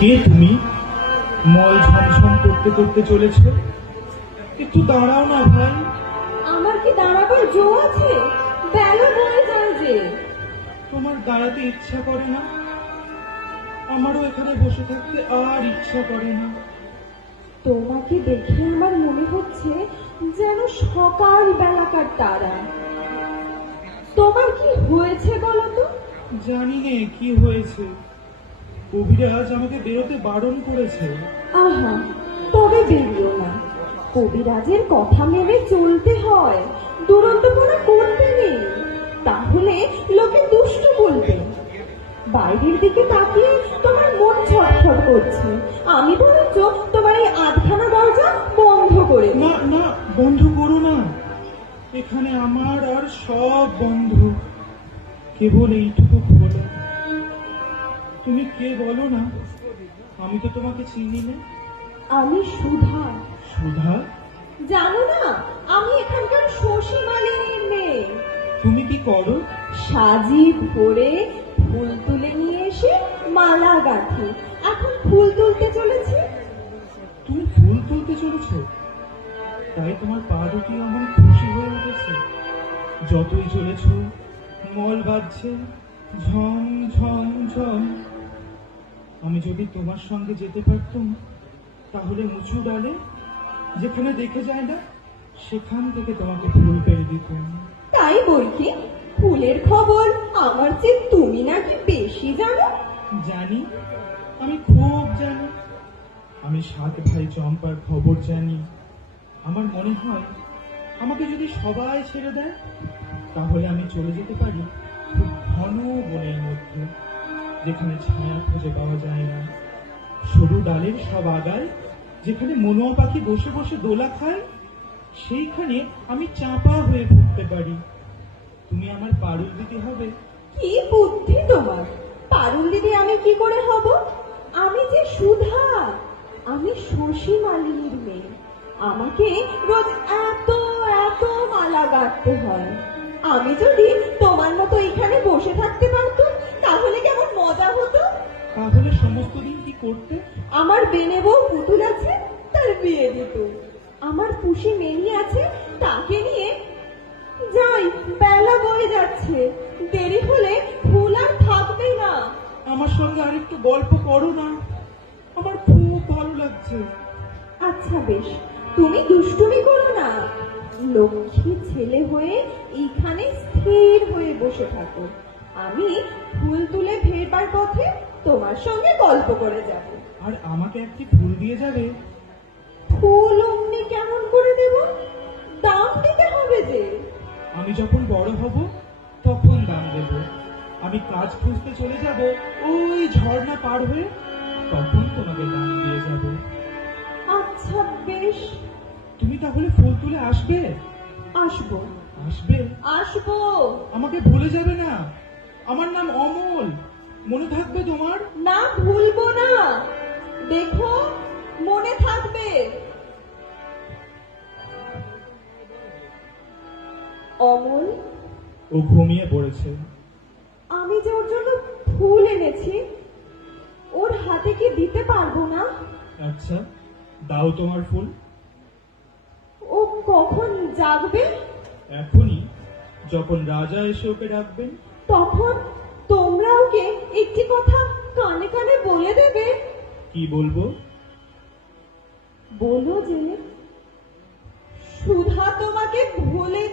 কে তুমি? মল ঝমঝম করতে করতে চলেছ? একটু দাঁড়াও না ভাই। আমার কি দাঁড়াবার জো আছে? বেলা বয়ে যায় যে। তোমার দাঁড়াতে ইচ্ছা করে না? আমারও এখানে বসে থাকতে আর ইচ্ছা করে না। তোমাকে দেখে আমার মনে হচ্ছে যেন সকাল বেলাকার তারা। তোমার কি হয়েছে বলো তো? জানি নে কি হয়েছে? কবিরাজ আমাকে বেরোতে বারণ করেছে। আহা তবে বেরিও না। কবিরাজের কথা মেনে চলতে হয়। দুরন্তপনা করতে নেই। তাহলে লোকে দুষ্ট বলবে। বাইরের দিকে তাকিয়ে তোমার মন ছটফট করছে। আমি বরঞ্চ তোমার এই আধখানা দরজা বন্ধ করে না না বন্ধ করো না। এখানে আমার আর সব বন্ধ। কেবল এইটুকু তুমি কে বলো না? আমি তো তোমাকে চিনি না। আমি সুধা। সুধা? জানো না আমি এখানকার শশী মালিনীর মেয়ে। তুমি কি করো? সাজি ভরে ফুল তুলে নিয়ে এসে মালা গাঁথি। এখন ফুল তুলতে চলেছি? তুমি ফুল তুলতে চলেছো? তাই তোমার পা দুটি আমার খুশি হয়ে উঠেছে। যতই চলেছ মল বাজছে ঝম ঝম ঝম আমি যদি তোমার সঙ্গে যেতে পারতাম তাহলে উঁচু ডালে যেখানে দেখে যায় না সেখান থেকে তোমাকে ফুল পেরে দিতাম। তাই বই কি? ফুলের খবর? আমার চেয়ে তুমি নাকি বেশি জানো? জানি আমি খুব জানি। আমি সাত ভাই চম্পার খবর জানি। আমার মনে হয় আমাকে যদি সবাই ছেড়ে দেয় তাহলে আমি চলে যেতে পারি খুব ঘন বনের মধ্যে। যেখানে ছায়া খুঁজে পাওয়া যায় না। সরু ডালের সব আগায়, যেখানে মনোয়া পাখি বসে বসে দোলা খায়, সেইখানে আমি চাপা হয়ে পড়তে পারি। তুমি আমার পারুল দিদি হবে। কি বুদ্ধি তোমার! পারুল দিদি আমি কি করে হব? আমি যে সুধা আমি শশী মালিনীর মেয়ে। আমাকে রোজ এত এত মালা গাঁথতে হয়। আমি যদি তোমার মতো এখানে বসে থাকতে পারতাম তাহলে কেমন মজা হতো? তাহলে সমস্ত দিন কি করতে? আমার বেনে বউ পুতুল আছে তার বিয়ে দিত। আমার পুষি মেনি আছে তাকে নিয়ে যাই বেলা বয়ে যাচ্ছে। দেরি হলে ফুল আর থাকবে না। আমার সঙ্গে আরেকটু গল্প করো না। আমার খুব ভালো লাগছে। আচ্ছা বেশ তুমি দুষ্টুমি করো না। লক্ষ্মী ছেলে হয়ে এইখানে স্থির হয়ে বসে থাকো। আমি ফুল তুলে ফেরবার পথে তোমার সঙ্গে গল্প করে যাব। আর আমাকে একটি ফুল দিয়ে যাবে? ফুল অমনি কেমন করে দেব? দাম দিতে হবে যে? আমি যখন বড় হব তখন দাম দেব। আমি কাজ খুঁজতে চলে যাব ওই ঝর্ণা পার হয়ে তখন তোমাকে দাম দিয়ে যাব। আচ্ছা বেশ। তুমি তাহলে ফুল তুলে আসবে? আসব। আসবে? আসব। আমাকে ভুলে যাবে না। আমার নাম অমল। মনে থাকবে তোমার? না ভুলবো না। দেখো মনে থাকবে। অমল? ও ঘুমিয়ে পড়েছে। আমি যে ওর জন্য ফুল এনেছি ওর হাতে কি দিতে পারব না? আচ্ছা দাও তোমার ফুল। কখন জাগবে? এখনই যখন রাজা এসে ওকে ডাকবেন। তখন তোমরা ওকে একটি কথা কানে কানে বলে দেবে। কি বলব? বলো যে সুধা তোমাকে ভুলেনি